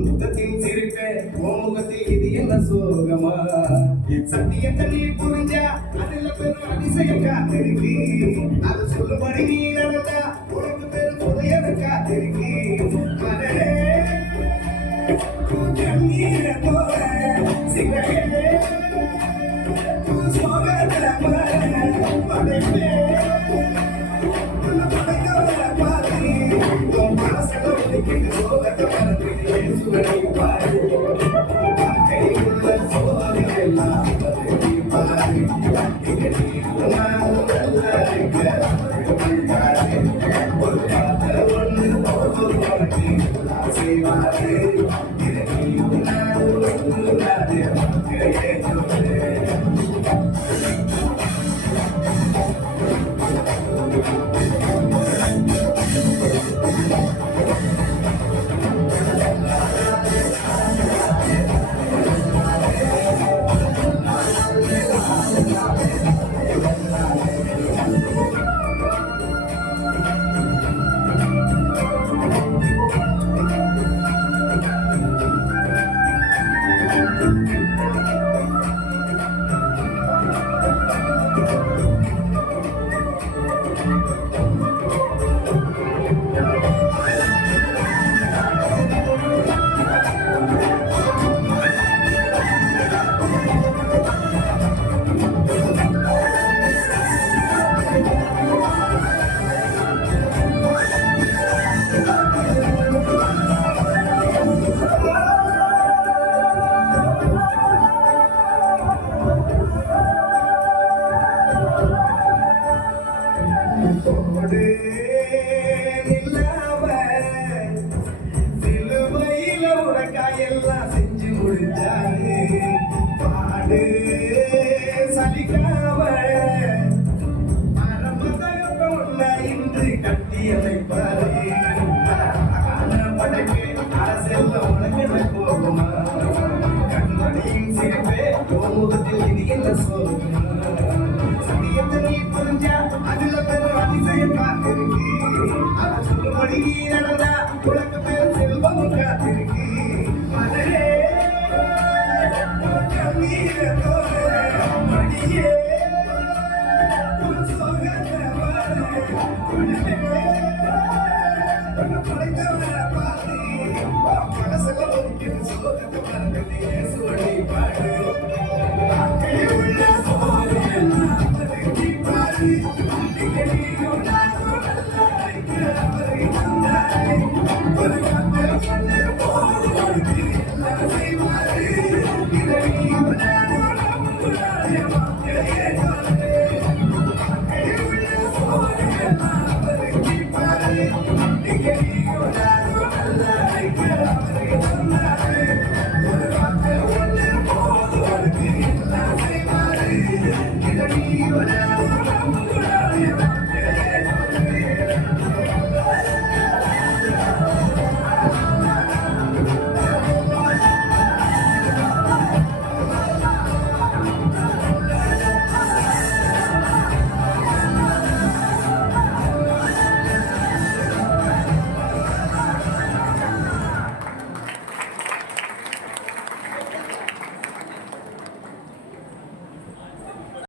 முகத்தில் சிரிப்ப முகத்தில் இது என்ன சோகமா சத்தியத்தை நீ புரிஞ்சா அதுல பெரும் அதிசயம் காத்திருக்கு அது சொல்லுபடி நீ நடந்தா உனக்கு பெரும் புதையத காத்திருக்கு கண்ணீர போல சிகரே சோகத்துல படைப்பே எல்லாம் செஞ்சு முடிச்சாரு பாடு சலிக்காம மரமதகமுள்ள இன்று கட்டியமைப்பாரு படைப்பு அரசெல்ல உலகின போகுமா கண்மணியின் சிரிப்பே முகத்தில் இது என்ன சோகமா சத்தியத்தை நீ புரிஞ்சா அதுல பெரும் அதிசயம் காத்திருக்கு அது சொல்லுபடி நீ நடந்தா உனக்கு பேர் செல்வம் காத்திருக்கு மடியே